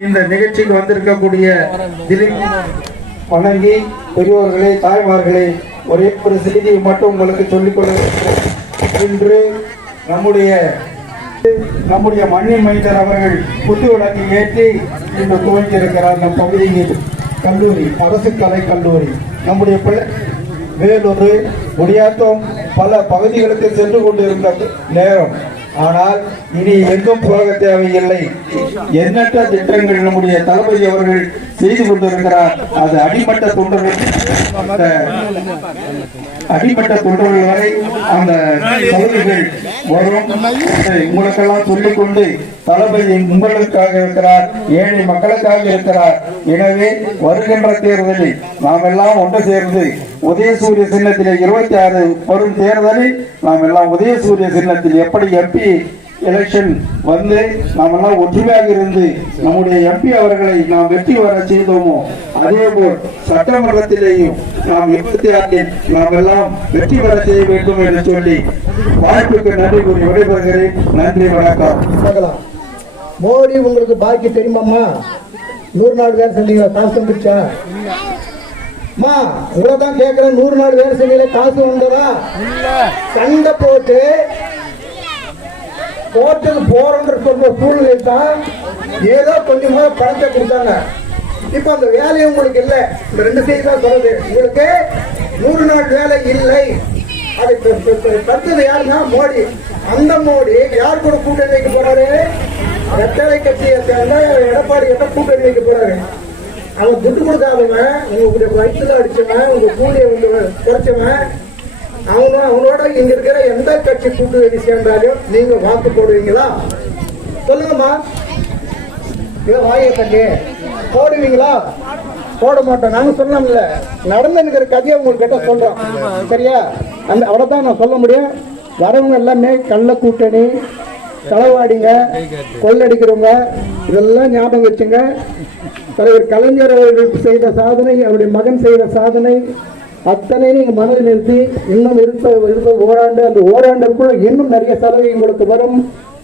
இந்த நிகழ்ச்சிக்கு வந்திருக்கக்கூடிய திலீப் வணங்கி பெரியோர்களே தாய்மார்களே ஒரே ஒரு செய்தியை மட்டும் உங்களுக்கு சொல்லிக்கொள்ள இன்று நம்முடைய நம்முடைய மண்ணின் மைந்தர் அவர்கள் குத்து விளக்கு ஏற்றி இன்று துவங்கியிருக்கிறார் நம் பகுதியில். கல்லூரி அரசு கலை கல்லூரி. நம்முடைய பிள்ளை வேலூர் முடியாத்தம் பல பகுதிகளுக்கு சென்று கொண்டிருந்த நேரம். ஆனால் இனி எங்கும் போக தேவையில்லை. எண்ணற்ற திட்டங்கள் நம்முடைய தளபதி அவர்கள் செய்து கொண்டிருக்கிறார். அது அடிமட்ட தொண்டர்கள் அடிமட்ட தொண்டர்கள் வரை அந்த பகுதிகள் வரும். உங்களுக்கெல்லாம் சொல்லிக் கொண்டு தளபதி உங்களுக்காக இருக்கிறார் ஏழை மக்களுக்காக இருக்கிறார். எனவே வருகின்ற தேர்தலில் நாம் எல்லாம் ஒன்று சேர்ந்து உதயசூரிய சின்னத்திலே இருபத்தி ஆறு வரும் தேர்தலில் நாம் எல்லாம் உதயசூரிய சின்னத்தில் எப்படி எம்பி எலெக்ஷன் வந்து நாம் எல்லாம் ஒற்றுமையாக இருந்து நம்முடைய எம்பி அவர்களை நாம் வெற்றி வர செய்தோமோ அதே போல் சட்டமன்றத்திலேயும் நாம் இருபத்தி ஆறில் நாம் எல்லாம் வெற்றி பெற செய்ய வேண்டும் என்று சொல்லி வாய்ப்புக்கு நன்றி கூறி விடைபெறுகிறேன். நன்றி வணக்கம். மோடி உங்களுக்கு பாக்கி தெரியுமாம்மா? நூறு நாள் வேலை செஞ்சீங்களா? காசு வந்துருச்சா? அம்மா உங்களை தான் கேட்கிறேன் நூறு நாள் வேலை செஞ்சீங்களா? காசு வந்ததா? சண்டை போட்டு கோர்ட்டுக்கு போறோன்ற சொல்ற சூழ்நிலை தான் ஏதோ கொஞ்சமாக பணத்தை கொடுத்தாங்க. இப்ப அந்த வேலையை உங்களுக்கு இல்லை. இந்த ரெண்டு செய்தி தான் சொல்றது. உங்களுக்கு நூறு நாள் வேலை இல்லை. அதை தடுத்தது யாருன்னா மோடி. அந்த மோடி யார் கூட கூட்டணி வைக்க போறாரு? வெத்தலை கட்சியை சேர்ந்த எடப்பாடி கிட்ட கூட்டணி வைக்க போறாரு? அவன் துட்டு கொடுக்காதவன் உங்களுடைய வயிற்றுல அடிச்சவன் உங்க கூலியை வந்து குறைச்சவன் அவங்க அவனோட இங்க இருக்கிற எந்த கட்சி கூட்டணி சேர்ந்தாலும் நீங்க வாக்கு போடுவீங்களா? சொல்லுங்கம்மா. இதை வாங்க தண்ணி போடுவீங்களா? போட மாட்டோம். நாங்க சொல்லலாம்ல நடந்து இருக்கிற கதையை உங்ககிட்ட சொல்றோம். சரியா? அந்த அவ்வளவுதான் நான் சொல்ல முடியும். வரவங்க எல்லாமே கள்ள கூட்டணி களவாடிங்க கொள்ளடிக்கிறவங்க இதெல்லாம் ஞாபகம் வச்சுங்க. தலைவர் கலைஞர் அவர்கள் செய்த சாதனை அவருடைய மகன் செய்த சாதனை அத்தனை நீங்கள் மனதில் நிறுத்தி இன்னும் இருந்த இருக்க ஓராண்டு அந்த ஓராண்டிற்குள்ள இன்னும் நிறைய சலுகை உங்களுக்கு வரும்.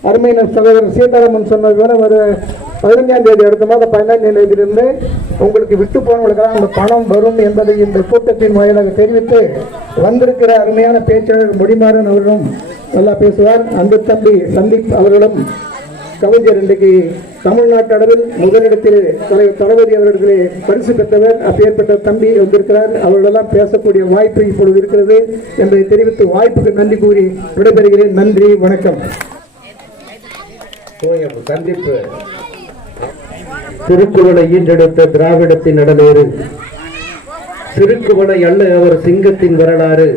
அருமையினர் சகோதரர் சீதாராமன் சொன்னது போல ஒரு பதினஞ்சாம் தேதி அடுத்த மாதம் பதினஞ்சாம் தேதியிலிருந்து உங்களுக்கு விட்டு போனவங்களுக்கெல்லாம் அந்த பணம் வரும் என்பதை இந்த கூட்டத்தின் வாயிலாக தெரிவித்து வந்திருக்கிற அருமையான பேச்சாளர் முடிமாறன் அவர்களும் நல்லா பேசுவார். அந்த தம்பி சந்தீப் அவர்களும் கவிஞர் இன்றைக்கு தமிழ்நாட்டு அளவில் முதலிடத்தில் தலைவர் தளபதி அவர்களே பரிசு பெற்றவர் அப்பேற்பட்ட தம்பி வந்திருக்கிறார். அவர்களெல்லாம் பேசக்கூடிய வாய்ப்பு இப்பொழுது இருக்கிறது என்பதை தெரிவித்து வாய்ப்புக்கு நன்றி கூறி விடைபெறுகிறேன். நன்றி வணக்கம். சந்திப்பு. திருக்குறளை ஈன்றெடுத்த திராவிடத்தின் நடலேறு திருக்குவளை அல்ல அவர் சிங்கத்தின் வரலாறு.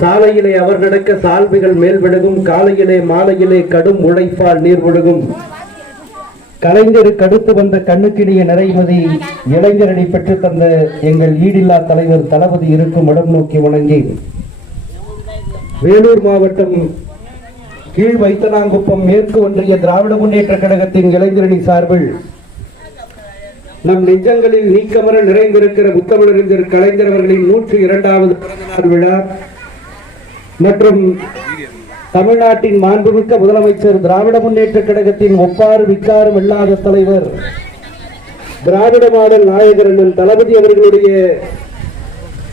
சாலையிலே அவர் நடக்க சால்விகள் மேல் விழுகும் காலையிலே மாலையிலே கடும் உழைப்பால் நீர் விழுகும். கலைஞர் கடுத்து வந்த கண்ணுக்கினிய நிறைமதி இளைஞரணி பெற்று தந்த எங்கள் ஈடில்லா தலைவர் தளபதி இருக்கும் இடம் நோக்கி வணங்கி. வேலூர் மாவட்டம் கீழ் வைத்தனாங்குப்பம் மேற்கு ஒன்றிய திராவிட முன்னேற்ற கழகத்தின் இளைஞரணி சார்பில் நம் நெஞ்சங்களில் நீக்கமர நிறைந்திருக்கிற புத்தமிழறிஞர் கலைஞர் அவர்களின் நூற்றி இரண்டாவது பிறந்தநாள் விழா. மற்றும் தமிழ்நாட்டின் மாண்புமிக்க முதலமைச்சர் திராவிட முன்னேற்ற கழகத்தின் ஒப்பாறு விக்காரும் இல்லாத தலைவர் திராவிட மாடல் நாயகர் தளபதி அவர்களுடைய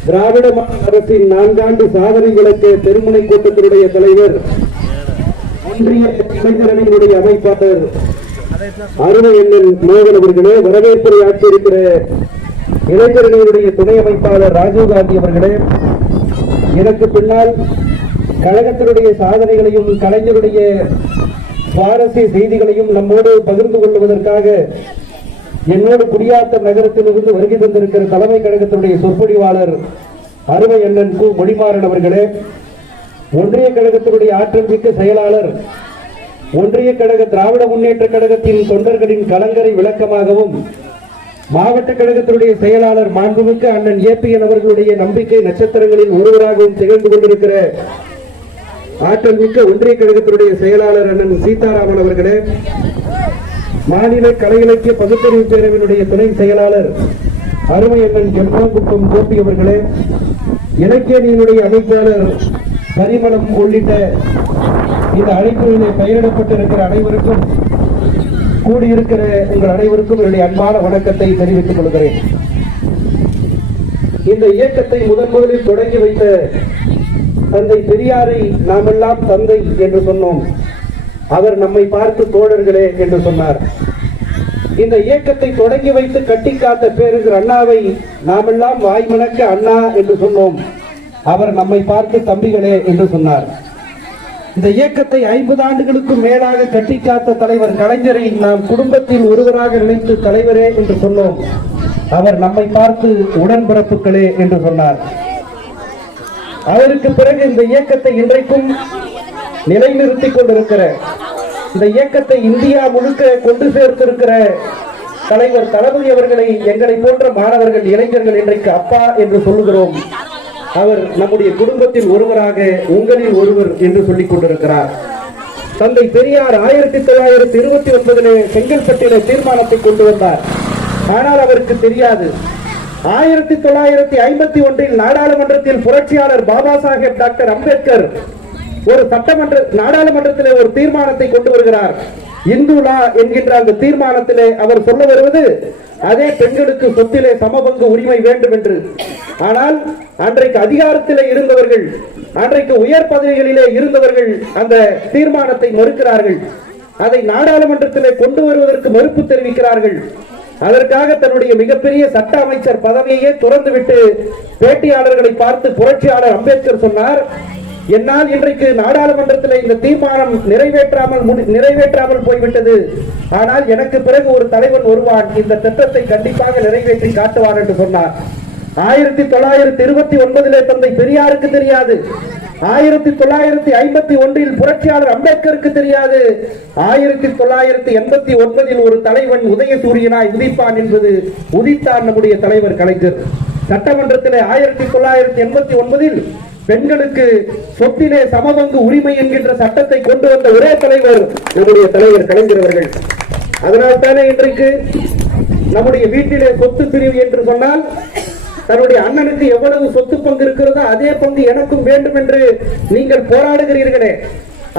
திராவிட மாடல் அரசின் நான்காண்டு சாதனை விளக்க தெருமுனை கூட்டத்தினுடைய தலைவர் ஒன்றிய இளைஞரணியினுடைய அமைப்பாளர் அருமை எண்ணன் மோகன் அவர்களே வரவேற்புரை ஆற்றியிருக்கிற இளைஞரணியினுடைய துணை அமைப்பாளர் ராஜீவ்காந்தி அவர்களே எனக்கு பின்னால் கழகத்தினுடைய சாதனைகளையும் கலைஞருடைய சுவாரஸ்ய செய்திகளையும் நம்மோடு பகிர்ந்து கொள்வதற்காக என்னோடு குடியாத்தம் நகரத்திலிருந்து வருகை தந்திருக்கிற தலைமை கழகத்தினுடைய சொற்பொழிவாளர் அருமை அண்ணன் கு. மொழிமாறன் அவர்களே ஒன்றிய கழகத்தினுடைய ஆற்றல் மிக்க செயலாளர் ஒன்றிய கழக திராவிட முன்னேற்ற கழகத்தின் தொண்டர்களின் கலங்கரை விளக்கமாகவும் மாவட்ட கழகத்தினுடைய செயலாளர் மாண்புமிக்க அண்ணன் ஏபிஎன் அவர்களுடைய நம்பிக்கை நட்சத்திரங்களில் ஒருவராகவும் திகழ்ந்து கொண்டிருக்கிற ஆற்றல் மிக்க ஒன்றிய கழகத்தினுடைய செயலாளர் அண்ணன் சீதாராமன் அவர்களே மாநில கலை இலக்கிய பகுத்தறிவு பேரவையினுடைய துணை செயலாளர் அருமை அண்ணன் ஜென்மாங்குப்பம் கோபி அவர்களே இலக்கியனியினுடைய அமைப்பாளர் பரிமளம் உள்ளிட்ட இந்த அழைப்புகளிலே பெயரிடப்பட்டிருக்கிற அனைவருக்கும் கூடியிருக்கிற உங்கள் அனைவருக்கும் என்னுடைய அன்பான வணக்கத்தை தெரிவித்துக் கொள்கிறேன். இந்த இயக்கத்தை முதன் முதலில் தொடங்கி வைத்த தந்தை பெரியாரை நாமெல்லாம் தந்தை என்று சொன்னோம். அவர் நம்மை பார்த்து தோழர்களே என்று சொன்னார். இந்த இயக்கத்தை தொடங்கி வைத்து கட்டி காத்த பேருகிற அண்ணாவை நாமெல்லாம் வாய்மணக்க அண்ணா என்று சொன்னோம். அவர் நம்மை பார்த்து தம்பிகளே என்று சொன்னார். இந்த இயக்கத்தை ஐம்பது ஆண்டுகளுக்கும் மேலாக கட்டி காத்த தலைவர் கலைஞரை நாம் குடும்பத்தில் ஒருவராக நினைத்து தலைவரே என்று சொன்னோம். அவர் நம்மை பார்த்து உடன்பிறப்புகளே என்று சொன்னார். அதற்கு பிறகு இந்த இயக்கத்தை இன்றைக்கும் நிலைநிறுத்திக் கொண்டிருக்கிற இந்த இயக்கத்தை இந்தியா முழுக்க கொண்டு சேர்த்திருக்கிற தலைவர் தளபதி அவர்களை எங்களை போன்ற மாணவர்கள் இளைஞர்கள் இன்றைக்கு அப்பா என்று சொல்லுகிறோம். அவர் நம்முடைய குடும்பத்தில் ஒருவராக உங்களில் ஒருவர் என்று சொல்லிக் கொண்டிருக்கிறார். தந்தை பெரியார் ஆயிரத்தி தொள்ளாயிரத்தி இருபத்தி ஒன்பதிலே செங்கல்பட்டிலே தீர்மானத்தை கொண்டு வந்தார். ஆனால் அவருக்கு தெரியாது. ஆயிரத்தி தொள்ளாயிரத்தி ஐம்பத்தி ஒன்றில் நாடாளுமன்றத்தில் புரட்சியாளர் பாபா சாஹேப் டாக்டர் அம்பேத்கர் ஒரு சட்டமன்ற நாடாளுமன்றத்திலே ஒரு தீர்மானத்தை கொண்டு வருகிறார். இந்துலா என்கின்ற அந்த தீர்மானத்திலே அவர் சொல்ல வருவது அதே பெண்களுக்கு சொத்திலே சமபங்கு உரிமை வேண்டும் என்று ஆனால் அன்றைக்கு அதிகாரத்திலே இருந்தவர்கள் அன்றைக்கு உயர் பதவிகளிலே இருந்தவர்கள் அந்த தீர்மானத்தை மறுக்கிறார்கள். அதை நாடாளுமன்றத்திலே கொண்டு வருவதற்கு மறுப்பு தெரிவிக்கிறார்கள். அதற்காக தன்னுடைய மிகப்பெரிய சட்ட அமைச்சர் பதவியையே துறந்துவிட்டு பேட்டியாளர்களை பார்த்து புரட்சியாளர் அம்பேத்கர் சொன்னார் என்னால் இன்றைக்கு நாடாளுமன்றத்தில் இந்த தீர்மானம் நிறைவேற்றாமல் நிறைவேற்றாமல் போய்விட்டது. ஆனால் எனக்கு பிறகு ஒரு தலைவன் வருவான். இந்த திட்டத்தை கண்டிப்பாக நிறைவேற்றி காட்டுவான் என்று சொன்னார். ஆயிரத்தி தொள்ளாயிரத்தி இருபத்தி ஒன்பதிலே தந்தை பெரியாருக்கு தெரியாது. ஆயிரத்தி தொள்ளாயிரத்தி ஐம்பத்தி ஒன்றில் புரட்சியாளர் அம்பேத்கருக்கு தெரியாது. ஆயிரத்தி தொள்ளாயிரத்தி எண்பத்தி ஒன்பதில் ஒரு தலைவன் உதயசூரியனாய் உதிப்பான் என்பது உதித்தான் நம்முடைய தலைவர் கலைஞர். சட்டமன்றத்திலே ஆயிரத்தி தொள்ளாயிரத்தி எண்பத்தி ஒன்பதில் பெண்களுக்கு சொத்திலே சமபங்கு உரிமை என்கின்ற சட்டத்தை கொண்டு வந்த ஒரே தலைவர் நம்முடைய தலைவர் கலைஞர் அவர்கள். அதனால் தானே இன்றைக்கு நம்முடைய வீட்டிலே சொத்து பிரிவு என்று சொன்னால் தன்னுடைய அண்ணனுக்கு எவ்வளவு சொத்து பங்கு இருக்கிறதோ அதே பங்கு எனக்கும் வேண்டும் என்று நீங்கள் போராடுகிறீர்களே.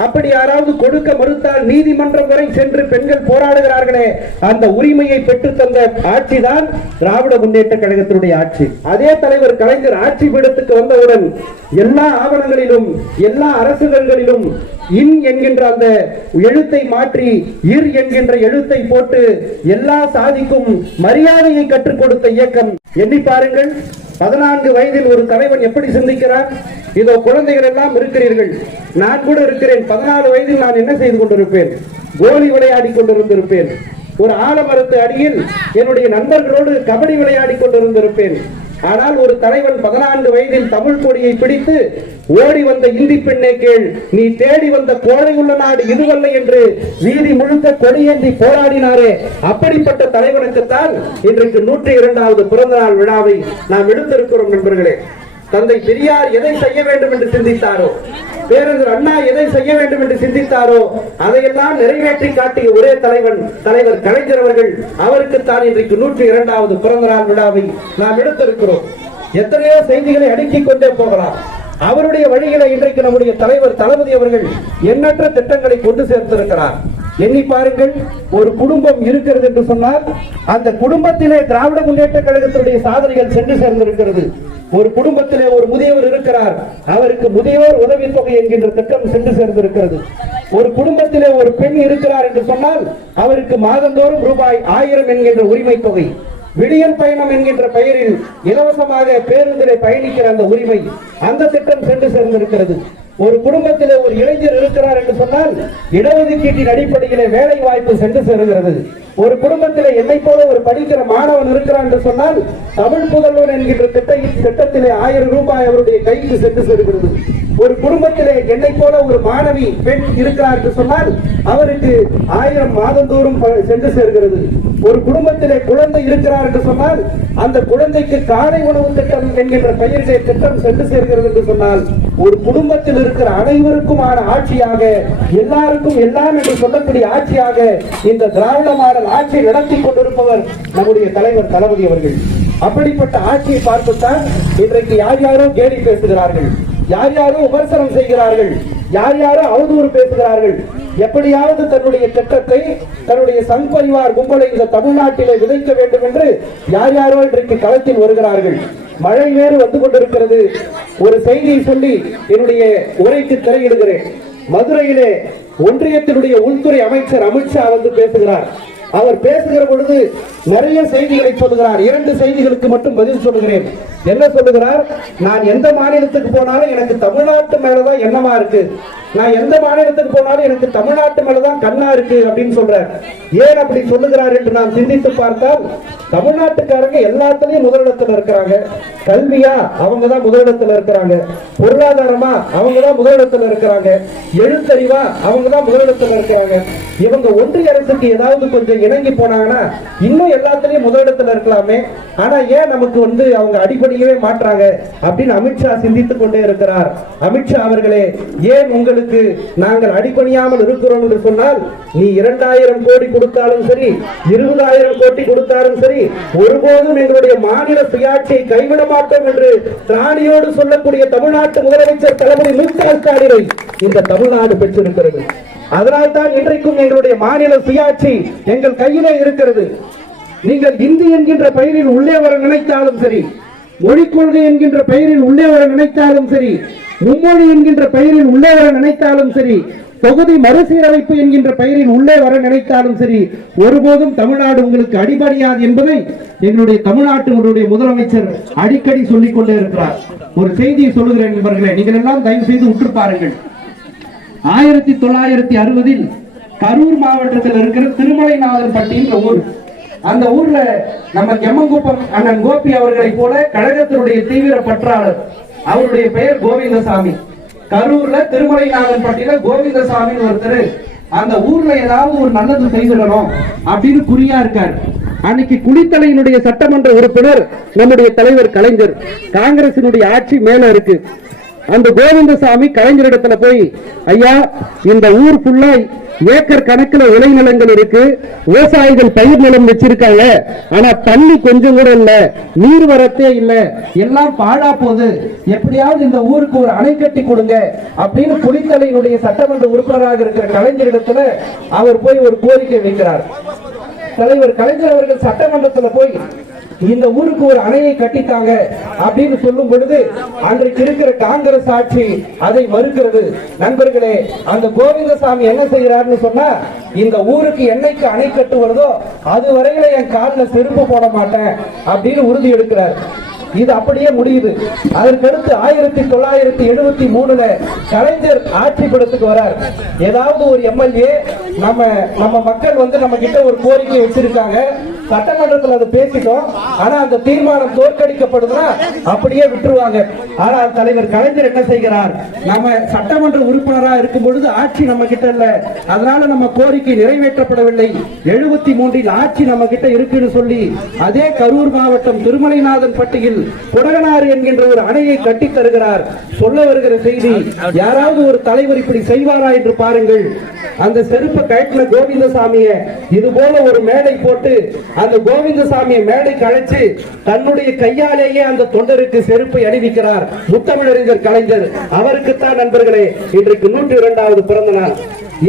அப்படி யாராவது கொடுக்க மறுத்தால் நீதிமன்றம் வரை சென்று பெண்கள் போராடுகிறார்களே அந்த உரிமையை பெற்று தந்த ஆட்சி தான் திராவிட முன்னேற்ற கழகத்தினுடைய ஆட்சி. அதே தலைவர் கலைஞர் ஆட்சி பீடத்துக்கு வந்தவுடன் எல்லா ஆவணங்களிலும் எல்லா அரசுகளிலும் இன் என்கின்ற அந்த எழுத்தை மாற்றி இர் என்கின்ற எழுத்தை போட்டு எல்லா சாதிக்கும் மரியாதையை கற்றுக் கொடுத்த இயக்கம். எண்ணி பாருங்கள் பதினான்கு வயதில் ஒரு தலைவன் எப்படி சிந்திக்கிறார் இதோ குழந்தைகள் எல்லாம் இருக்கிறீர்கள். நான் கூட இருக்கிறேன். பதினாலு வயதில் நான் என்ன செய்து கொண்டிருப்பேன்? கோலி விளையாடி கொண்டிருந்திருப்பேன். ஒரு ஆலமரத்து அடியில் என்னுடைய நண்பர்களோடு கபடி விளையாடி கொண்டிருந்திருப்பேன். ஆனால் ஒரு தலைவன் பதினான்கு வயதில் தமிழ் கொடியை பிடித்து ஓடி வந்த இந்தி பெண்ணை கேள். நீ தேடி வந்த கோழை உள்ள நாடு இதுவல்ல என்று வீதி முழுக்க கொடியேந்தி போராடினாரே. அப்படிப்பட்ட தலைவனுக்குத்தான் இன்றைக்கு நூற்றி இரண்டாவது பிறந்த நாள் விழாவை நாம் எடுத்திருக்கிறோம் நண்பர்களே. தந்தை பெரியார் எதை செய்ய வேண்டும் என்று சிந்தித்தாரோ? பேரறிஞர் அண்ணா எதை செய்ய வேண்டும் என்று சிந்தித்தாரோ? அதையெல்லாம் நிறைவேற்றி காட்டிய ஒரே தலைவன் தலைவர் கலைஞர் அவர்கள். அவருக்குத்தான் இன்றைக்கு நூற்றி இரண்டாவது பிறந்த நாள் விழாவை நாம் எடுத்திருக்கிறோம். எத்தனையோ செய்திகளை அடுக்கிக் கொண்டே போகலாம். அவருடைய வழிகளை இன்றைக்கு நம்முடைய தலைவர் தளபதி அவர்கள் எண்ணற்ற திட்டங்களை கொண்டு சேர்த்திருக்கிறார். எண்ணி பாருங்கள் ஒரு குடும்பம் இருக்கிறது என்று சொன்னால் அந்த குடும்பத்திலே திராவிட முன்னேற்ற கழகத்தினுடைய சாதனைகள் சென்று சேர்ந்திருக்கிறது. ஒரு குடும்பத்திலே ஒரு முதியவர் இருக்கிறார் அவருக்கு முதியோர் உதவித்தொகை என்கின்ற திட்டம் சென்று சேர்ந்திருக்கிறது. ஒரு குடும்பத்திலே ஒரு பெண் இருக்கிறார் என்று சொன்னால் அவருக்கு மாதந்தோறும் ரூபாய் ஆயிரம் என்கின்ற உரிமை தொகை விடியன் பயணம் என்கின்ற பெயரில் இலவசமாக பேருந்திலே பயணிக்கிற அந்த உரிமை அந்த திட்டம் சென்று சேர்ந்திருக்கிறது. ஒரு குடும்பத்திலே ஒரு இளைஞர் இருக்கிறார் என்று சொன்னால் இடஒதுக்கீட்டின் அடிப்படையிலே வேலை வாய்ப்பு சென்று சேருகிறது. ஒரு குடும்பத்திலே என்னை போல ஒரு படிக்கிற மாணவன் இருக்கிறான் என்று சொன்னால் தமிழ் புதல்வன் என்கின்ற திட்ட திட்டத்திலே ஆயிரம் ரூபாய் அவருடைய கைக்கு சென்று சேருகிறது. ஒரு குடும்பத்திலே என்னை போல ஒரு மாணவி பெண் இருக்கிறார் என்று சொன்னால் அவருக்கு ஆயிரம் மாதந்தோறும் சென்று சேர்கிறது. ஒரு குடும்பத்திலே குழந்தை இருக்கிறார் என்று சொன்னால் அந்த குழந்தைக்கு காலை உணவு திட்டம் என்கின்ற பெயரிலே திட்டம் சென்று சேர்கிறது என்று சொன்னால் ஒரு குடும்பத்தில் இருக்கிற அனைவருக்குமான ஆட்சியாக எல்லாருக்கும் எல்லாம் என்று சொல்லக்கூடிய ஆட்சியாக இந்த திராவிட மாடல் ஆட்சியை நடத்தி கொண்டிருப்பவர் நம்முடைய தலைவர் தளபதி அவர்கள். அப்படிப்பட்ட ஆட்சியை பார்த்துத்தான் இன்றைக்கு யார் யாரோ கேலி பேசுகிறார்கள். யார் யாரோ விமர்சனம் செய்கிறார்கள் யார் யாரோ அவதூறு பேசுகிறார்கள் எப்படியாவது தன்னுடைய திட்டத்தை தன்னுடைய சங் பரிவார் கும்பலை இந்த தமிழ்நாட்டிலே விதைக்க வேண்டும் என்று யார் யாரோ இன்றைக்கு களத்தில் வருகிறார்கள். மழை வேறு வந்து கொண்டிருக்கிறது. ஒரு செய்தியை சொல்லி என்னுடைய உரைக்கு திரையிடுகிறேன். மதுரையிலே ஒன்றியத்தினுடைய உள்துறை அமைச்சர் அமித்ஷா வந்து பேசுகிறார். அவர் பேசுகிற பொழுது நிறைய செய்திகளை சொல்லுகிறார். இரண்டு செய்திகளுக்கு மட்டும் பதில் சொல்லுகிறேன். என்ன சொல்லுகிறார்? நான் எந்த மாநிலத்துக்கு போனாலும் எனக்கு தமிழ்நாட்டு மேலதான் என்னமா இருக்கு. நான் எந்த மாநிலத்துக்கு போனாலும் எனக்கு தமிழ்நாட்டு மேலதான் கண்ணா இருக்கு அப்படின்னு சொல்றேன் ஏன் அப்படி சொல்லுகிறார் என்று நாம் சிந்தித்து பார்த்தால் தமிழ்நாட்டுக்காரங்க எல்லாத்துலயும் முதலிடத்துல இருக்கிறாங்க. கல்வியா அவங்க தான் முதலிடத்துல இருக்கிறாங்க. பொருளாதாரமா அவங்க தான் முதலிடத்துல இருக்கிறாங்க. எழுத்தறிவா அவங்க தான் முதலிடத்துல இருக்கிறாங்க. இவங்க ஒன்றிய அரசுக்கு ஏதாவது கொஞ்சம் இணங்கி போனாங்கன்னா இன்னும் எல்லாத்துலயும் முதலிடத்துல இருக்கலாமே. ஆனா ஏன் நமக்கு வந்து அவங்க அடிப்படையவே மாற்றாங்க அப்படின்னு அமித்ஷா சிந்தித்துக் கொண்டே இருக்கிறார். அமித்ஷா அவர்களே ஏன் உங்களுக்கு அவர்களுக்கு நாங்கள் அடிப்பணியாமல் இருக்கிறோம் என்று சொன்னால் நீ இரண்டாயிரம் கோடி கொடுத்தாலும் சரி இருபதாயிரம் கோடி கொடுத்தாலும் சரி ஒருபோதும் எங்களுடைய மாநில சுயாட்சியை கைவிட மாட்டோம் என்று திராணியோடு சொல்லக்கூடிய தமிழ்நாட்டு முதலமைச்சர் தளபதி மு க ஸ்டாலினை இந்த தமிழ்நாடு பெற்றிருக்கிறது. அதனால்தான் இன்றைக்கும் எங்களுடைய மாநில சுயாட்சி எங்கள் கையிலே இருக்கிறது. நீங்கள் இந்தி என்கின்ற பெயரில் உள்ளே வர நினைத்தாலும் சரி மொழிக் கொள்கை என்கின்ற பெயரில் உள்ளே வர நினைத்தாலும் சரி மும்மொழி என்கின்ற பெயரில் உள்ளே வர நினைத்தாலும் சரி தொகுதி மறுசீரமைப்பு என்கின்ற பெயரில் உள்ளே வர நினைத்தாலும் சரி ஒருபோதும் தமிழ்நாடு உங்களுக்கு அடிபடியாது என்பதை எங்களுடைய தமிழ்நாட்டினுடைய முதலமைச்சர் அடிக்கடி சொல்லிக் கொண்டே இருக்கிறார். ஒரு செய்தியை சொல்லுகிறேன் நண்பர்களே நீங்கள் எல்லாம் தயவு செய்து உற்று பாருங்கள். ஆயிரத்தி தொள்ளாயிரத்தி அறுபதில் கரூர் மாவட்டத்தில் இருக்கிற திருமலைநாதன் பட்டின்ற ஊர் அந்த ஊர்ல நம்ம கெம்மங்குப்பம் அண்ணன் கோபி அவர்களை போல கழகத்தினுடைய தீவிர பற்றாளர். அவருடைய பெயர் கோவிந்தசாமி. கரூர்ல திருமலைநாதன் பட்டியல கோவிந்தசாமி ஒருத்தர். அந்த ஊர்ல ஏதாவது ஒரு நல்லது செய்திடணும் அப்படின்னு குறியா இருக்காரு. அன்னைக்கு குளித்தலையினுடைய சட்டமன்ற உறுப்பினர் நம்முடைய தலைவர் கலைஞர். காங்கிரசினுடைய ஆட்சி மேல இருக்கு. அந்த கோவிந்தசாமி கலைஞரிடத்துல போய் ஐயா இந்த ஊர் ஃபுல்லா ஏக்கர் கணக்குல விளைநிலங்கள் இருக்கு. விவசாயிகள் பயிர் நிலம் வச்சிருக்காங்க. ஆனா தண்ணி கொஞ்சம் கூட இல்ல. நீர் வரத்தே இல்ல. எல்லாம் பாழா போகுது. எப்படியாவது இந்த ஊருக்கு ஒரு அணை கட்டி கொடுங்க. அப்படின்னு புலித்தலையினுடைய சட்டமன்ற உறுப்பினராக இருக்கிற கலைஞரிடத்துல அவர் போய் ஒரு கோரிக்கை வைக்கிறார். தலைவர் கலைஞர் அவர்கள் சட்டமன்றத்துல போய் இந்த ஊருக்கு ஒரு அணையை கட்டித்தாங்க அப்படின்னு சொல்லும் பொழுது அன்றைக்கு இருக்கிற காங்கிரஸ் ஆட்சி அதை மறுக்கிறது. நண்பர்களே அந்த கோவிந்தசாமி என்ன செய்யறாருன்னு சொன்னா இந்த ஊருக்கு என்னைக்கு அணை கட்டுவதோ அது வரையில என் காலில் செருப்பு போட மாட்டேன் அப்படின்னு உறுதி எடுக்கிறார். இது அப்படியே முடியுது. அதற்கடுத்து ஆயிரத்தி தொள்ளாயிரத்தி எழுபத்தி மூணுல கலைஞர் ஆட்சி படத்துக்கு வரார். ஏதாவது ஒரு எம்எல்ஏ நம்ம நம்ம மக்கள் வந்து நம்ம கிட்ட ஒரு கோரிக்கை வச்சிருக்காங்க. சட்டமன்றத்தில் அதை பேசிட்டோம். ஆனா அந்த தீர்மானம் தோற்கடிக்கப்படுதுன்னா அப்படியே விட்டுருவாங்க. ஆனால் தலைவர் கலைஞர் என்ன செய்கிறார்? நம்ம சட்டமன்ற உறுப்பினராக இருக்கும் பொழுது ஆட்சி நம்ம கிட்ட இல்ல. அதனால நம்ம கோரிக்கை நிறைவேற்றப்படவில்லை. எழுபத்தி மூன்றில் ஆட்சி நம்ம கிட்ட இருக்குன்னு சொல்லி அதே கரூர் மாவட்டம் திருமலைநாதன் பட்டியில் கொடகனாறு என்கின்ற ஒரு அணையை கட்டி தருகிறார். சொல்ல வருகிற செய்தி யாராவது ஒரு தலைவர் இப்படி செய்வாரா என்று பாருங்கள். அந்த செருப்பை கட்டின கோவிந்தசாமிய இது போல ஒரு மேடை போட்டு அந்த கோவிந்தசாமியை மேடைக்கு அழைச்சு தன்னுடைய கையாலேயே அந்த தொண்டருக்கு செருப்பை அணிவிக்கிறார். முத்தமிழறிஞர் கலைஞர் அவருக்குத்தான் நண்பர்களே இன்றைக்கு நூற்றி இரண்டாவது பிறந்த நாள்.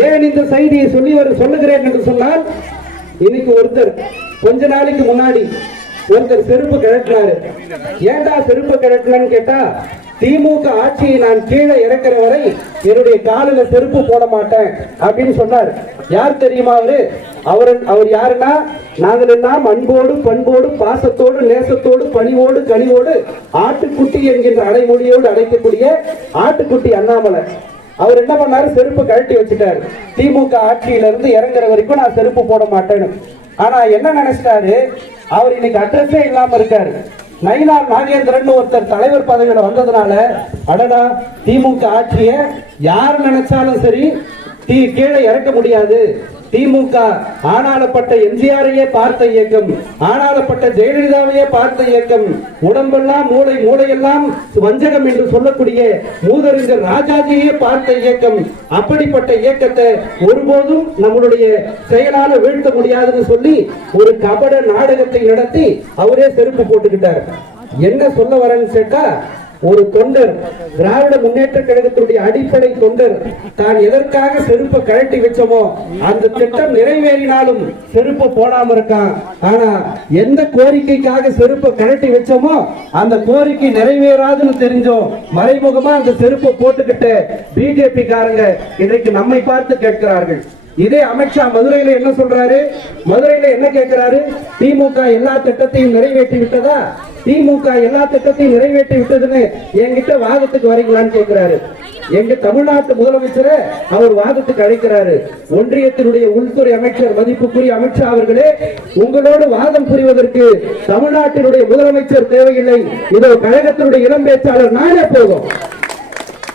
ஏன் இந்த செய்தியை சொல்லி சொல்லுகிறேன் என்று சொன்னால் இன்னைக்கு ஒருத்தர் கொஞ்ச நாளைக்கு முன்னாடி ஒருத்தர் செருப்பு கிழட்டினாரு ஏன்டா செருப்பு கிழட்டினு கேட்டா திமுக ஆட்சியை நான் கீழே இறக்குற வரை என்னுடைய காலில செருப்பு போட மாட்டேன் அப்படின்னு சொன்னார். யார் தெரியுமா அவரு? அவர் அவர் யாருன்னா நாங்கள் எல்லாம் அன்போடு பண்போடு பாசத்தோடு நேசத்தோடு பணிவோடு கனிவோடு ஆட்டுக்குட்டி என்கின்ற அடைமொழியோடு அழைக்கக்கூடிய ஆட்டுக்குட்டி அண்ணாமலை. அவர் என்ன பண்ணாரு? செருப்பு கழட்டி வச்சுட்டாரு. திமுக ஆட்சியிலிருந்து இறங்குற வரைக்கும் நான் செருப்பு போட மாட்டேன்னு. ஆனா என்ன நினைச்சிட்டாரு? அவர் இன்னைக்கு அட்ரஸே இல்லாம இருக்காரு. நயினார் நாகேந்திரன் ஒருத்தர் தலைவர் பதவியில வந்ததுனால அடடா திமுக ஆட்சிய யார் நினைச்சாலும் சரி தீ கீழே இறக்க முடியாது. திமுக ஆனாலப்பட்ட எம்ஜிஆரையே பார்த்த இயக்கம் ஆனாலப்பட்ட ஜெயலலிதாவையே பார்த்த இயக்கம் உடம்பெல்லாம் மூளை மூளையெல்லாம் வஞ்சகம் என்று சொல்லக்கூடிய மூதறிஞர் ராஜாஜியே பார்த்த இயக்கம் அப்படிப்பட்ட இயக்கத்தை ஒருபோதும் நம்மளுடைய செயலால வீழ்த்த முடியாதுன்னு சொல்லி ஒரு கபட நாடகத்தை நடத்தி அவரே செருப்பு போட்டுக்கிட்டார். என்ன சொல்ல வரேன்னு கேட்டா ஒரு தொண்டர் திராவிட முன்னேற்ற கழகத்தினுடைய அடிப்படை தொண்டர் தான் எதற்காக செருப்பை கழட்டி வச்சோமோ அந்த திட்டம் நிறைவேறினாலும் செருப்பை போடாம இருக்கான். ஆனா எந்த கோரிக்கைக்காக செருப்பை கழட்டி வச்சோமோ அந்த கோரிக்கை நிறைவேறாதுன்னு தெரிஞ்சோம் மறைமுகமா அந்த செருப்பை போட்டுக்கிட்டு பிஜேபி காரங்க இன்றைக்கு நம்மை பார்த்து கேட்கிறார்கள். இதே அமித்ஷா மதுரையில என்ன சொல்றாரு? மதுரையில என்ன கேட்கிறாரு? திமுக எல்லா திட்டத்தையும் நிறைவேற்றி விட்டதா? திமுக எல்லா திட்டத்தையும் நிறைவேற்றி விட்டதுன்னு என்கிட்ட வாதத்துக்கு வரீங்களான்னு கேட்கிறாரு எங்க தமிழ்நாட்டு முதலமைச்சரை அவர் வாதத்துக்கு அழைக்கிறாரு. ஒன்றியத்தினுடைய உள்துறை அமைச்சர் மதிப்புக்குரிய அமித்ஷா அவர்களே உங்களோடு வாதம் புரிவதற்கு தமிழ்நாட்டினுடைய முதலமைச்சர் தேவையில்லை. இதோ கழகத்தினுடைய இளம் பேச்சாளர் நானே போதும்.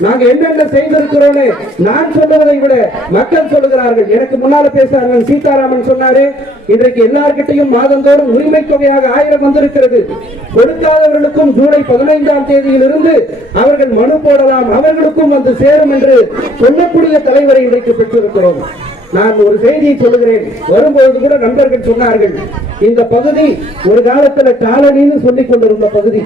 நாங்க என்னென்ன செய்திருக்கிறோம்னு நான் சொல்லுவதை விட மக்கள் சொல்லுகிறார்கள். எனக்கு முன்னால பேசுறாங்க சீதாராமன் சொன்னாரு. இன்றைக்கு எல்லார்கிட்டையும் மாதந்தோறும் உரிமை தொகையாக ஆயிரம் வந்திருக்கிறது. கொடுக்காதவர்களுக்கும் ஜூலை பதினைந்தாம் தேதியிலிருந்து அவர்கள் மனு போடலாம். அவர்களுக்கும் வந்து சேரும் என்று சொல்லக்கூடிய தலைவரை இன்றைக்கு பெற்றிருக்கிறோம். நான் ஒரு செய்தியை சொல்லுகிறேன். வரும்போது கூட நண்பர்கள் சொன்னார்கள் இந்த பகுதி ஒரு காலத்துல காலனின்னு சொல்லிக் கொண்டிருந்த பகுதி.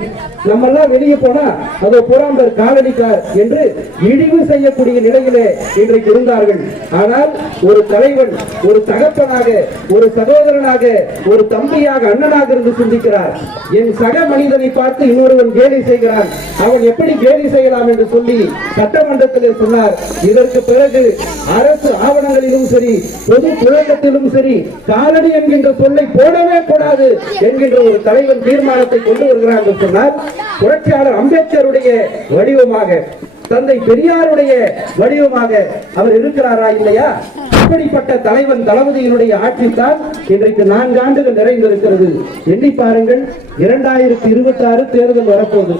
நம்ம எல்லாம் வெளியே போனா அதோ புறாம்பர் காலனிக்கார் என்று இழிவு செய்யக்கூடிய நிலையிலே இன்றைக்கு இருந்தார்கள். ஆனால் ஒரு தலைவன் ஒரு தகப்பனாக ஒரு சகோதரனாக ஒரு தம்பியாக அண்ணனாக இருந்து சிந்திக்கிறார். என் சக மனிதனை பார்த்து இன்னொருவன் கேலி செய்கிறான். அவன் எப்படி கேலி செய்யலாம் என்று சொல்லி சட்டமன்றத்திலே சொன்னார். இதற்கு பிறகு அரசு ஆவணங்களிலும் சரி பொது புழக்கத்திலும் சரி காலனி என்கின்ற சொல்லை போடவே கூடாது என்கின்ற ஒரு தலைவன் தீர்மானத்தை கொண்டு வருகிறார் என்று சொன்னார். புரட்சியாளர் அம்பேத்கருடைய வடிவமாக தந்தை பெரியாருடைய வடிவமாக அவர் இருக்கிறாரா இல்லையா? அப்படிப்பட்ட தலைவன் தளபதியினுடைய ஆட்சி தான் இன்றைக்கு நான்கு ஆண்டுகள் நிறைந்திருக்கிறது. எண்ணி பாருங்கள் இரண்டாயிரத்தி இருபத்தி ஆறு தேர்தல் வரப்போகுது.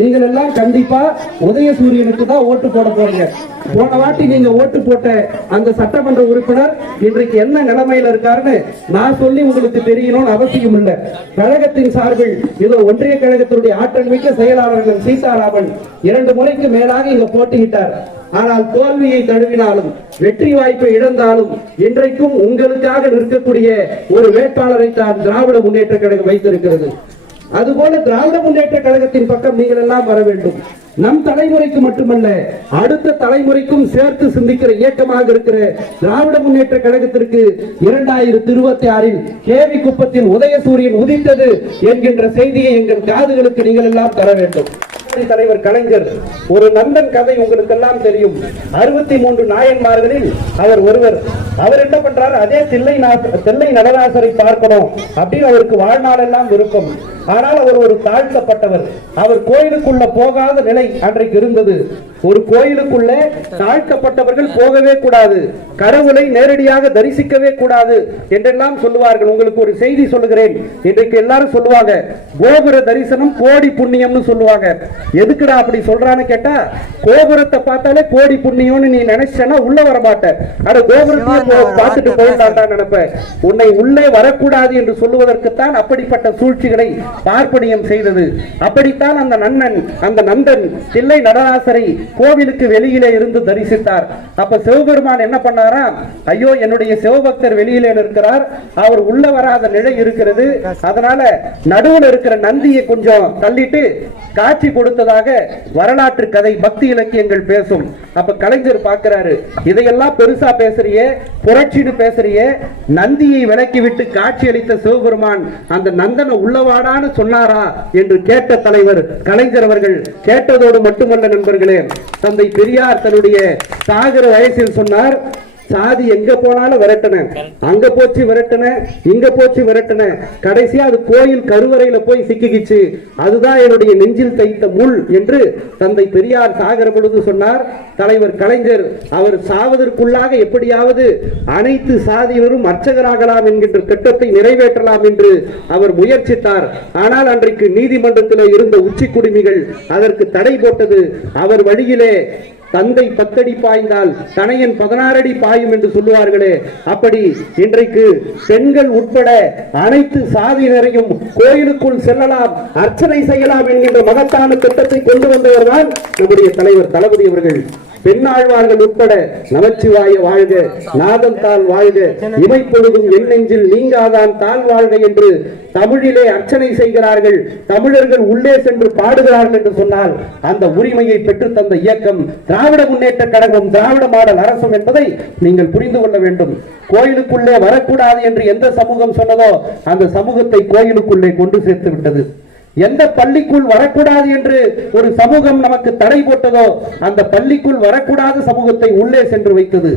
நீங்கள் எல்லாம் கண்டிப்பா உதயசூரியனுக்கு தான் ஓட்டு போட போறீங்க. போன வாட்டி நீங்க ஓட்டு போட்ட அந்த சட்டமன்ற உறுப்பினர் இன்றைக்கு என்ன நிலைமையில இருக்காருன்னு நான் சொல்லி உங்களுக்கு தெரியணும்னு அவசியம் இல்லை. கழகத்தின் சார்பில் இதோ ஒன்றிய கழகத்தினுடைய ஆற்றல் மிக்க செயலாளர்கள் சீதாராமன் இரண்டு முறைக்கு மேலாக இங்க போட்டியிட்டார். ஆனால் தோல்வியை தழுவினாலும் வெற்றி வாய்ப்பை இழந்தாலும் இன்றைக்கும் உங்களுக்காக நிற்கக்கூடிய ஒரு வேட்பாளரை தான் திராவிட முன்னேற்ற கழகம் வைத்திருக்கிறது. அதுபோல திராவிட முன்னேற்ற கழகத்தின் பக்கம் நீங்கள் எல்லாம் வர வேண்டும். நம் தலைமுறைக்கு மட்டுமல்ல அடுத்த தலைமுறைக்கும் சேர்த்து சிந்திக்கிற இயக்கமாக இருக்கிற திராவிட முன்னேற்ற கழகத்திற்கு இரண்டாயிரத்தி இருபத்தி ஆறில் கேவி குப்பத்தின் உதயசூரியன் உதித்தது என்கின்ற செய்தியை எங்கள் காதுகளுக்கு நீங்கள் எல்லாம் தர வேண்டும். தலைவர் கலைஞர் ஒரு நந்தன் கதை உங்களுக்கு எல்லாம் தெரியும். அறுபத்தி மூன்று நாயன்மார்களில் அவர் ஒருவர். அவர் என்ன பண்றாரு? அதே தில்லை தில்லை நடராசரை பார்க்கணும் அப்படின்னு அவருக்கு வாழ்நாளெல்லாம் விருப்பம். ஆனால் அவர் ஒரு தாழ்த்தப்பட்டவர். அவர் கோயிலுக்குள்ள போகாத நிலை அன்றைக்கு இருந்தது. ஒரு கோயிலுக்குள்ள தாழ்த்தப்பட்டவர்கள் போகவே கூடாது. கடவுளை நேரடியாக தரிசிக்கவே கூடாது என்றெல்லாம் சொல்லுவார்கள். உங்களுக்கு ஒரு செய்தி சொல்லுகிறேன். இன்றைக்கு எல்லாரும் சொல்லுவாங்க கோபுர தரிசனம் கோடி புண்ணியம்னு சொல்லுவாங்க. எதுக்குடா அப்படி சொல்றான்னு கேட்டா கோபுரத்தை பார்த்தாலே கோடி புண்ணியம்னு நீ நினைச்சனா உள்ள வர மாட்ட அட கோபுரத்தையே போ- பார்த்துட்டு போயிட்டான்டா நினைப்ப உன்னை உள்ளே வரக்கூடாது என்று சொல்லுவதற்குத்தான் அப்படிப்பட்ட சூழ்ச்சிகளை பார்ப்பனியம் செய்தது. அப்படித்தான் அந்த நன்னன் அந்த நந்தன் தில்லை நடராசரை கோவிலுக்கு வெளியிலே இருந்து தரிசித்தார். அப்ப சிவபெருமான் என்ன பண்ணாரா? ஐயோ என்னுடைய சிவபக்தர் வெளியிலே இருக்கிறார் அவர் உள்ள வராத நிலை இருக்கிறது. அதனால நடுவுல இருக்கிற நந்தியை கொஞ்சம் தள்ளிட்டு காட்சி கொடுத்ததாக வரலாற்று கதை பக்தி இலக்கியங்கள் பேசும். அப்ப கலைஞர் பாக்குறாரு இதையெல்லாம் பெருசா பேசுறியே புரட்சின்னு பேசுறியே நந்தியை விலக்கி விட்டு காட்சி அளித்த சிவபெருமான் அந்த நந்தனை உள்ளவாடான்னு சொன்னாரா என்று கேட்ட தலைவர் கலைஞர் அவர்கள். கேட்டதோடு மட்டுமல்ல நண்பர்களே தந்தை பெரியார் தன்னுடைய சாகர வயசில் சொன்னார் சாதி எங்க போனாலும் விரட்டன. அங்க போச்சு விரட்டன இங்க போச்சு விரட்டன. கடைசியா அது கோயில் கருவறையில போய் சிக்கிக்கிச்சு. அதுதான் என்னுடைய நெஞ்சில் தைத்த முள் என்று தந்தை பெரியார் சாகர பொழுது சொன்னார். தலைவர் கலைஞர் அவர் சாவதற்குள்ளாக எப்படியாவது அனைத்து சாதியினரும் அர்ச்சகராகலாம் என்கின்ற திட்டத்தை நிறைவேற்றலாம் என்று அவர் முயற்சித்தார். ஆனால் அன்றைக்கு நீதிமன்றத்தில் இருந்த உச்சி குடுமிகள் அதற்கு தடை போட்டது. அவர் வழியிலே தந்தை பத்தடி பாய்ந்தால் தனையன் பதினாறு அடி பாயும் என்று சொல்லுவார்களே. அப்படி இன்றைக்கு பெண்கள் உட்பட அனைத்து சாதியினரையும் கோயிலுக்குள் செல்லலாம் அர்ச்சனை செய்யலாம் என்கின்ற மகத்தான திட்டத்தை கொண்டு வந்தவர்தான் நம்முடைய தலைவர் தளபதி அவர்கள். பெண்ணாழ்வார்கள் உட்பட நமச்சிவாய வாழ்க நாதம் தாள் வாழ்க. இமைப்பொழுதும் என் நெஞ்சில் நீங்காதான் தாழ் வாழ்க என்று தமிழிலே அர்ச்சனை செய்கிறார்கள். தமிழர்கள் உள்ளே சென்று பாடுகிறார்கள் என்று சொன்னால் அந்த உரிமையை பெற்றுத் தந்த இயக்கம் திராவிட முன்னேற்ற கழகம் திராவிட மாடல் அரசும் என்பதை நீங்கள் புரிந்து கொள்ள வேண்டும். கோயிலுக்குள்ளே வரக்கூடாது என்று எந்த சமூகம் சொன்னதோ அந்த சமூகத்தை கோயிலுக்குள்ளே கொண்டு சேர்த்து விட்டது. எந்த பள்ளிக்குள் வரக்கூடாது என்று ஒரு சமூகம் நமக்கு தடை போட்டதோ அந்த பள்ளிக்குள் வரக்கூடாத சமூகத்தை உள்ளே சென்று வைத்தது.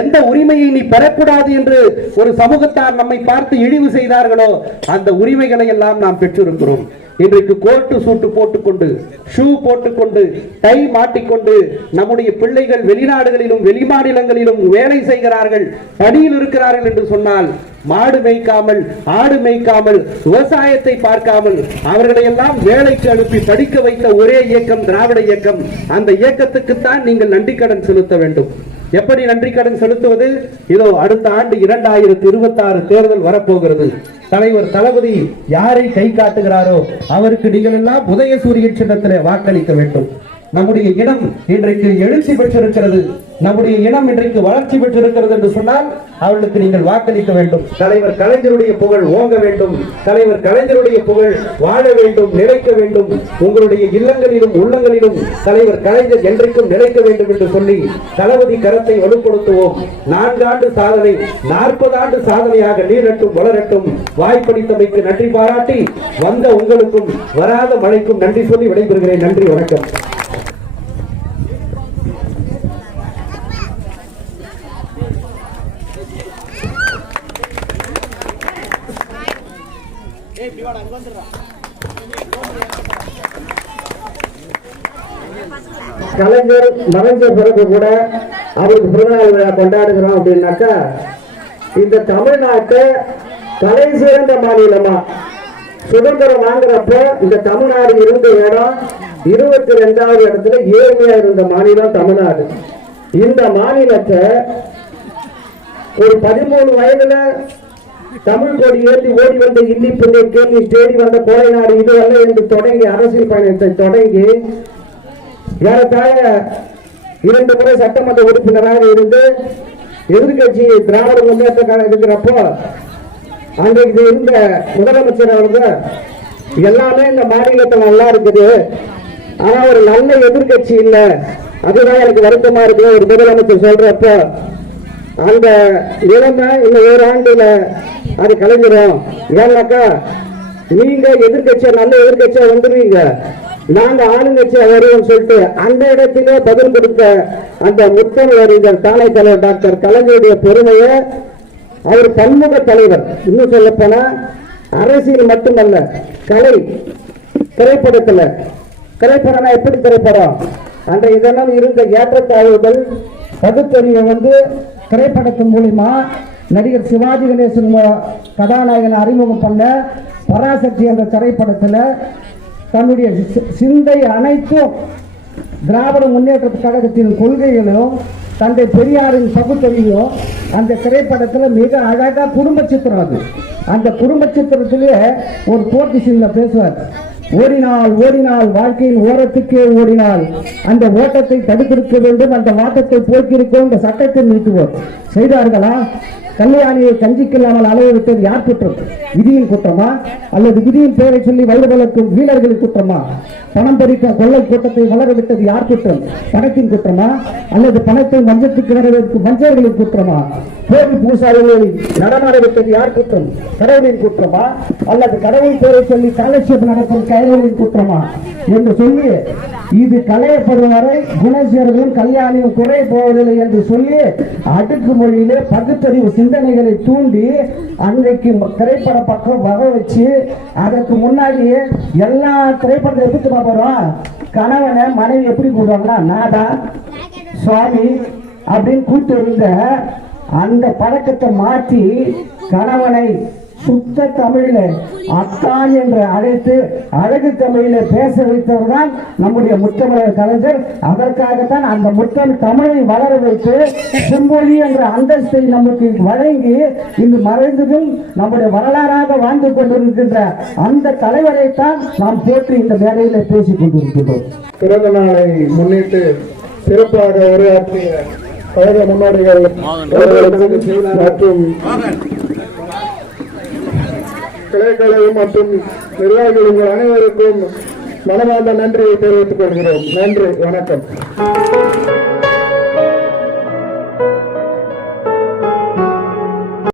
எந்த உரிமையை நீ பெறக்கூடாது என்று ஒரு சமூகத்தார் நம்மை பார்த்து இழிவு செய்தார்களோ அந்த உரிமைகளை எல்லாம் நாம் பெற்றிருக்கிறோம். இன்றைக்கு கோட்டு சூட்டு போட்டுக்கொண்டு ஷூ போட்டுக்கொண்டு டை மாட்டிக்கொண்டு நம்முடைய பிள்ளைகள் வெளிநாடுகளிலும் வெளிமாநிலங்களிலும் வேலை செய்கிறார்கள் பணியில் இருக்கிறார்கள் என்று சொன்னால் மாடு மேய்க்காமல் ஆடு மேய்க்காமல் விவசாயத்தை பார்க்காமல் அவர்களை எல்லாம் வேலைக்கு அனுப்பி படிக்க வைத்த ஒரே இயக்கம் திராவிட இயக்கம். அந்த இயக்கத்துக்குத்தான் நீங்கள் நன்றி கடன் செலுத்த வேண்டும். எப்படி நன்றி கடன் செலுத்துவது? இதோ அடுத்த ஆண்டு இரண்டாயிரத்தி இருபத்தி ஆறு தேர்தல் வரப்போகிறது. தலைவர் தளபதி யாரை கை காட்டுகிறாரோ அவருக்கு நீங்கள் எல்லாம் உதயசூரியன் சின்னத்திலே வாக்களிக்க வேண்டும். நம்முடைய இனம் இன்றைக்கு எழுச்சி பெற்றிருக்கிறது. நம்முடைய இனம் இன்றைக்கு வளர்ச்சி பெற்றிருக்கிறது என்று சொன்னால் அவர்களுக்கு நீங்கள் வாக்களிக்க வேண்டும். தலைவர் கலைஞருடைய புகழ் ஓங்க வேண்டும். தலைவர் கலைஞருடைய புகழ் வாழ வேண்டும் நிலைக்க வேண்டும். உங்களுடைய இல்லங்களிலும் உள்ளங்களிலும் தலைவர் கலைஞர் என்றைக்கும் நிலைக்க வேண்டும் என்று சொல்லி தளபதி கரத்தை வலுப்படுத்துவோம். நான்காண்டு சாதனை நாற்பது ஆண்டு சாதனையாக நீரட்டும் வளரட்டும். வாய்ப்பளித்தமைக்கு நன்றி பாராட்டி வந்த உங்களுக்கும் வராத மழைக்கும் நன்றி சொல்லி விடைபெறுகிறேன். நன்றி வணக்கம். கலைஞர் மறைஞ்ச பிறகு கூட அவருக்கு பிறந்தநாள் விழா கொண்டாடுகிறோம் அப்படின்னாக்கா இந்த தமிழ்நாட்டை தலை சிறந்த மாநிலமா? சுதந்திரம் வாங்குறப்ப இந்த தமிழ்நாடு இருந்த இடம் இருபத்தி ரெண்டாவது இடத்துல ஏழ்மையா இருந்த மாநிலம் தமிழ்நாடு. இந்த மாநிலத்தை ஒரு பதிமூணு வயதுல தமிழ் கொடி ஏற்றி ஓடி வந்த இன்னி பிள்ளை கேள்வி தேடி வந்த கோயநாடு நாடு இதுவல்ல என்று தொடங்கி அரசியல் பயணத்தை தொடங்கி ஏறத்தாழ இரண்டு முறை சட்டமன்ற உறுப்பினராக இருந்து எதிர்கட்சி திராவிட முன்னேற்ற கழகம் இருக்கிறப்போ அன்றைக்கு இருந்த முதலமைச்சர் அவர்கள் எல்லாமே இந்த மாநிலத்தில் நல்லா இருக்குது. ஆனா ஒரு நல்ல எதிர்கட்சி இல்லை. அதுதான் எனக்கு வருத்தமா இருக்கு ஒரு முதலமைச்சர் சொல்றப்போ அந்த நிலைமை இன்னும் ஒரு ஆண்டுல அது கலைஞ்சிரும். ஏன்னாக்கா நீங்க எதிர்கட்சியா நல்ல எதிர்கட்சியா வந்துருவீங்க. நாங்க ஆளுங்கட்சியா வருவோம் சொல்லிட்டு அந்த இடத்திலே பதில் கொடுத்த அந்த முத்தமிழறிஞர் தாலை தலைவர் டாக்டர் கலைஞருடைய பெருமையை அவர் பன்முக தலைவர். இன்னும் சொல்ல போனா அரசியல் மட்டுமல்ல கலை திரைப்படத்துல. திரைப்படம்னா எப்படி திரைப்படம்? அந்த இதெல்லாம் இருந்த ஏற்றத்தாழ்வுகள் பகுத்தறிவை வந்து திரைப்படத்தின் மூலிமா நடிகர் சிவாஜி கணேசன் கதாநாயகனை அறிமுகம் பண்ண பராசக்தி என்ற திரைப்படத்தில் தன்னுடைய சிந்தை அனைத்தும் திராவிட முன்னேற்ற கழகத்தின் கொள்கைகளும் தந்தை பெரியாரின் பகுத்தறிவும் அந்த திரைப்படத்தில் மிக அழகாக குடும்ப சித்திரம் அது. அந்த குடும்ப சித்திரத்திலே ஒரு போட்டி சின்ன பேசுவார். ஓடினால் ஓடினால் வாழ்க்கையின் ஓரத்துக்கே ஓடினால் அந்த ஓட்டத்தை தடுத்திருக்க வேண்டும் அந்த வாட்டத்தை போக்கியிருக்கோம் இந்த சட்டத்தை நிறுத்துவோம் செய்தார்களா? கல்யாணியை கஞ்சிக்கில்லாமல் அலைய விட்டது யார் குற்றம்? விதியின் குற்றமா? அல்லது விதியின் பெயரை சொல்லி வயது வளர்க்கும் வீரர்களின் குற்றமா? பணம் பறித்த கொள்ளை கூட்டத்தை வளர விட்டது யார் குற்றம்? பணத்தின் குற்றமா? அல்லது பணத்தை மஞ்சத்துக்கு வரவேற்கும் மஞ்சர்களின் குற்றமா? போதி பூசாரிகளை நடமாட விட்டது யார் குற்றம்? கடவுளின் குற்றமா? அல்லது கடவுள் பெயரை சொல்லி காலட்சேபம் நடக்கும் கைகளின் குற்றமா? என்று சொல்லி இது களையப்படும் வரை குணசேரர்களும் கல்யாணியும் குறை போவதில்லை என்று சொல்லி அடுக்கு மொழியிலே பகுத்தறிவு சிந்தனைகளை தூண்டி அன்றைக்கு திரைப்பட பக்கம் வர வச்சு அதற்கு முன்னாடி எல்லா திரைப்படத்தை எப்படி பார்ப்போம். கணவனை மனைவி எப்படி கூடுவாங்கன்னா நாதா சுவாமி அப்படின்னு கூப்பிட்டு இருந்த அந்த பழக்கத்தை மாற்றி கணவனை சுத்த தமிழில அத்தான் என்று அழைத்து அழகு தமிழில பேச வைத்தவர் தான் நம்முடைய முத்தமிழர் கலைஞர். அதற்காகத்தான் அந்த முத்தமிழ் தமிழை வளர வைத்து செம்மொழி என்ற அந்தஸ்தை நமக்கு வழங்கி இங்கு மறைந்ததும் நம்முடைய வரலாறாக வாழ்ந்து கொண்டிருக்கின்ற அந்த தலைவரைத்தான் நாம் போற்றி இந்த மேடையில பேசிக் கொண்டிருக்கின்றோம். பிறந்த நாளை முன்னிட்டு சிறப்பாக உரையாற்றிய கழக முன்னோடிகள் மற்றும் கிளைக்கழகம் மற்றும் நிர்வாகிகள் உங்கள் அனைவருக்கும் மனமார்ந்த நன்றியை தெரிவித்துக் கொள்கிறோம். நன்றி வணக்கம்.